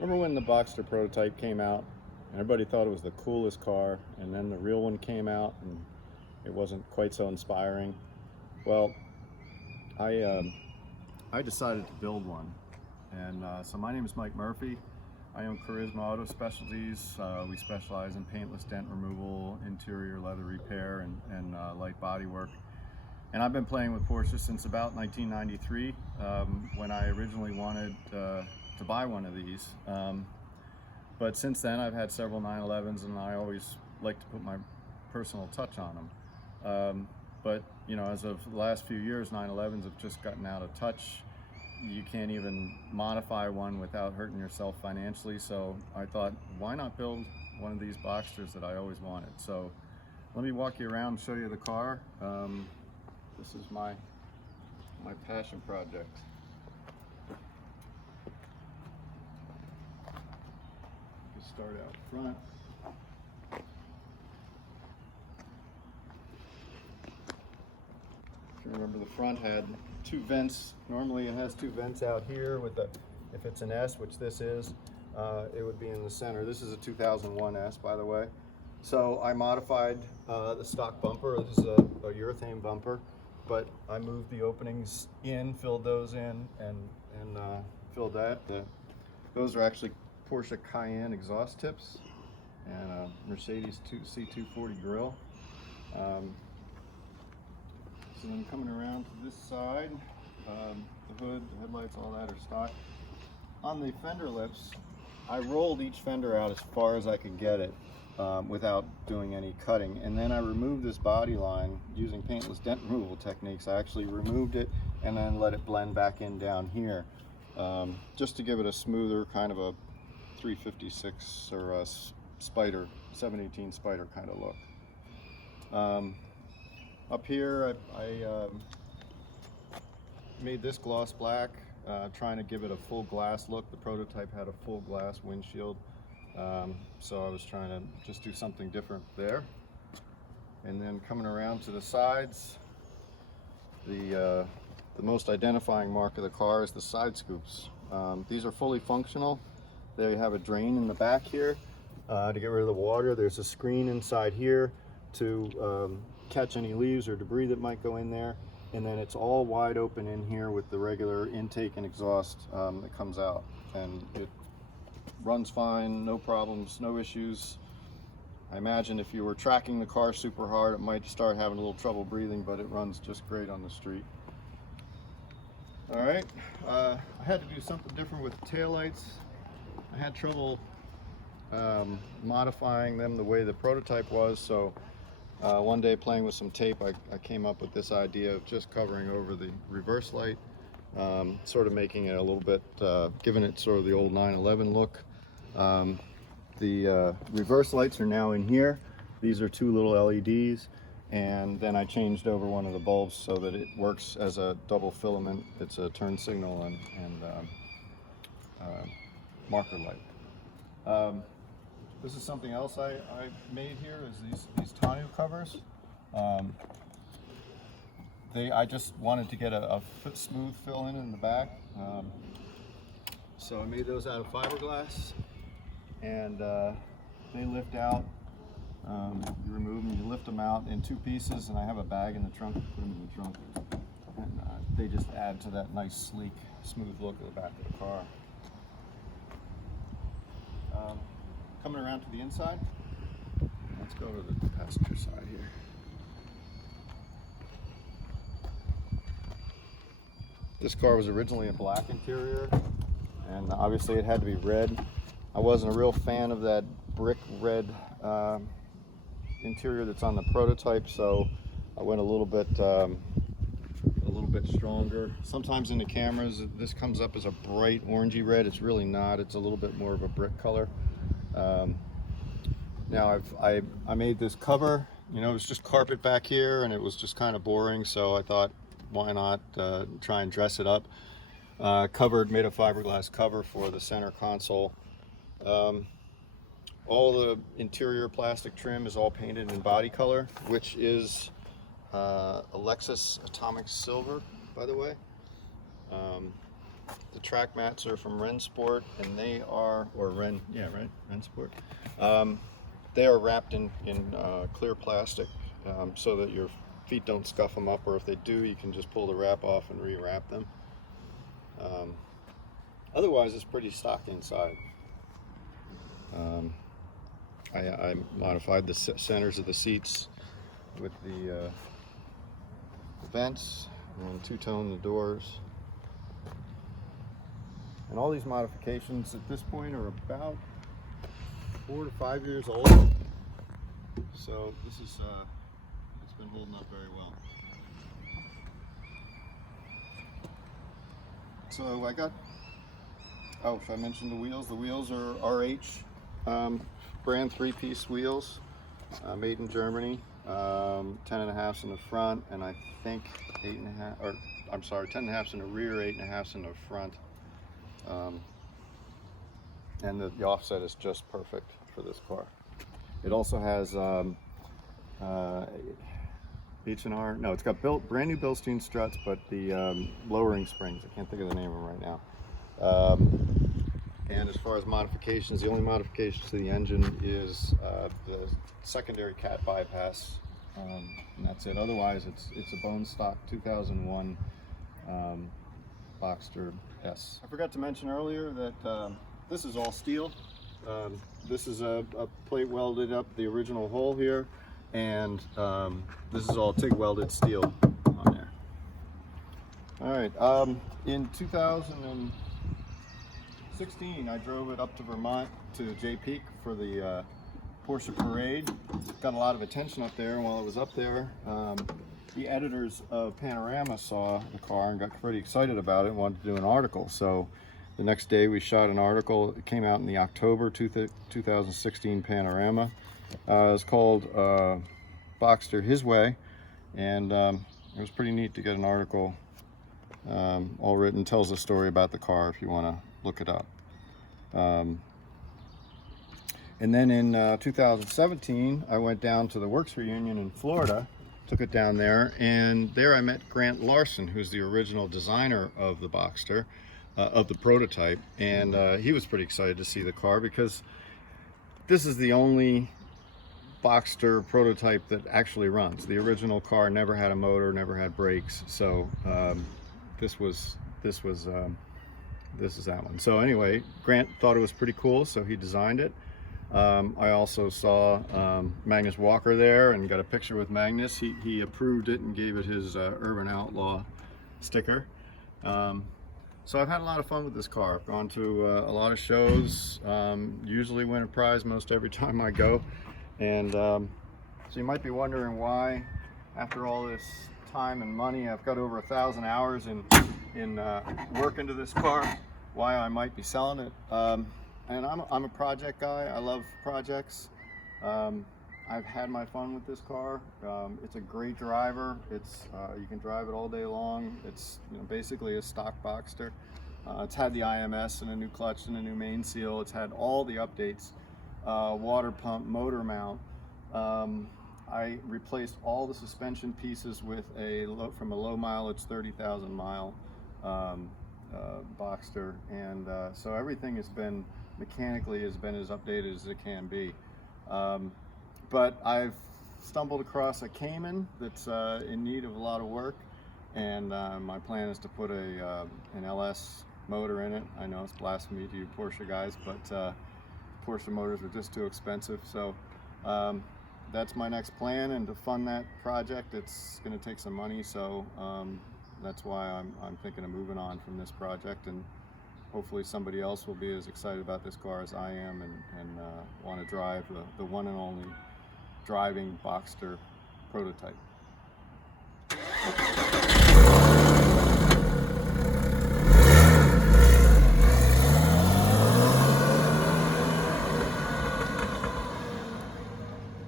Remember when the Boxster prototype came out? Everybody thought it was the coolest car, and then the real one came out and it wasn't quite so inspiring. Well, I decided to build one, and so my name is Mike Murphy. I own Charisma Auto Specialties. We specialize in paintless dent removal, interior leather repair, and light body work. And I've been playing with Porsche since about 1993, when I originally wanted to buy one of these. But since then I've had several 911s, and I always like to put my personal touch on them. But you know, as of the last few years, 911s have just gotten out of touch. You can't even modify one without hurting yourself financially. So I thought, why not build one of these Boxsters that I always wanted? So let me walk you around and show you the car. This is my passion project. Just start out front. If you remember, the front had two vents. Normally it has two vents out here with the, if it's an S, which this is, it would be in the center. This is a 2001 S, by the way. So I modified the stock bumper. This is a urethane bumper, but I moved the openings in, filled those in, and filled that. Those are actually Porsche Cayenne exhaust tips and a Mercedes C240 grill. So then coming around to this side, the hood, the headlights, all that are stock. On the fender lips, I rolled each fender out as far as I could get it without doing any cutting. And then I removed this body line using paintless dent removal techniques. I actually removed it and then let it blend back in down here, just to give it a smoother kind of a 356 or a Spider, 718 Spider kind of look. Up here, I made this gloss black, trying to give it a full glass look. The prototype had a full glass windshield, so I was trying to just do something different there. And then coming around to the sides, the most identifying mark of the car is the side scoops. These are fully functional. They have a drain in the back here to get rid of the water. There's a screen inside here to catch any leaves or debris that might go in there, and then it's all wide open in here with the regular intake and exhaust that comes out, and it runs fine, no problems, no issues. I imagine if you were tracking the car super hard, it might start having a little trouble breathing, but it runs just great on the street. All right, I had to do something different with the taillights. I had trouble modifying them the way the prototype was, so one day playing with some tape, I came up with this idea of just covering over the reverse light, sort of making it a little bit, giving it sort of the old 911 look. The reverse lights are now in here. These are two little LEDs, and then I changed over one of the bulbs so that it works as a double filament. It's a turn signal and marker light. This is something else I made here, is these tonneau covers. I just wanted to get a smooth fill in the back. So I made those out of fiberglass, and they lift out. You remove them, you lift them out in two pieces, and I have a bag in the trunk to put them in the trunk. And they just add to that nice, sleek, smooth look of the back of the car. Coming around to the inside, let's go to the passenger side here. This car was originally a black interior, and obviously it had to be red. I wasn't a real fan of that brick red interior that's on the prototype, so I went a little bit stronger. Sometimes in the cameras this comes up as a bright orangey red. It's really not. It's a little bit more of a brick color. Now I made this cover. You know, it was just carpet back here, and it was just kind of boring, so I thought, why not try and dress it up. Made a fiberglass cover for the center console. All the interior plastic trim is all painted in body color, which is a Lexus Atomic Silver, by the way. The track mats are from Rensport, and they are, or Ren, yeah, right, Rensport. They are wrapped in clear plastic so that your feet don't scuff them up, or if they do, you can just pull the wrap off and re-wrap them. Otherwise, it's pretty stock inside. I modified the centers of the seats with the vents and two-tone the doors. And all these modifications at this point are about 4 to 5 years old. So this is it's been holding up very well. So I got, oh, should I mention the wheels? The wheels are RH brand 3-piece wheels, made in Germany. 10.5s in the front, and I think 8.5, or I'm sorry, 10.5s in the rear, 8.5s in the front. And the offset is just perfect for this car. It also has H&R, no, it's got brand new Bilstein struts, but the lowering springs, I can't think of the name of them right now. And as far as modifications, the only modifications to the engine is the secondary cat bypass, and that's it. Otherwise, it's a bone stock 2001 Boxster S. I forgot to mention earlier that this is all steel. This is a plate welded up the original hole here, and this is all TIG welded steel on there. All right, in 2016, I drove it up to Vermont to Jay Peak for the Porsche Parade. Got a lot of attention up there, and while I was up there, the editors of Panorama saw the car and got pretty excited about it and wanted to do an article. So the next day we shot an article. It came out in the October 2016 Panorama. It's called Boxster His Way, and it was pretty neat to get an article all written. Tells a story about the car if you want to look it up. And then in 2017, I went down to the Works reunion in Florida, took it down there, and there I met Grant Larson, who's the original designer of the Boxster, of the prototype, and he was pretty excited to see the car because this is the only Boxster prototype that actually runs. The original car never had a motor, never had brakes, so this is that one. So anyway, Grant thought it was pretty cool, so he designed it. I also saw Magnus Walker there and got a picture with Magnus. He approved it and gave it his Urban Outlaw sticker. So I've had a lot of fun with this car. I've gone to a lot of shows, usually win a prize most every time I go. And so you might be wondering why, after all this time and money, I've got over 1,000 hours in work into this car, why I might be selling it. And I'm a project guy. I love projects. I've had my fun with this car. It's a great driver. It's you can drive it all day long. It's basically a stock Boxster. It's had the IMS and a new clutch and a new main seal. It's had all the updates. Water pump, motor mount. I replaced all the suspension pieces with from a low mileage 30,000 mile Boxster, and so everything has been mechanically as updated as it can be. But I've stumbled across a Cayman that's in need of a lot of work, and my plan is to put an LS motor in it. I know it's blasphemy to you Porsche guys, but Porsche motors are just too expensive. So that's my next plan, and to fund that project, it's going to take some money. So that's why I'm thinking of moving on from this project, and hopefully somebody else will be as excited about this car as I am, and want to drive the one and only driving Boxster prototype.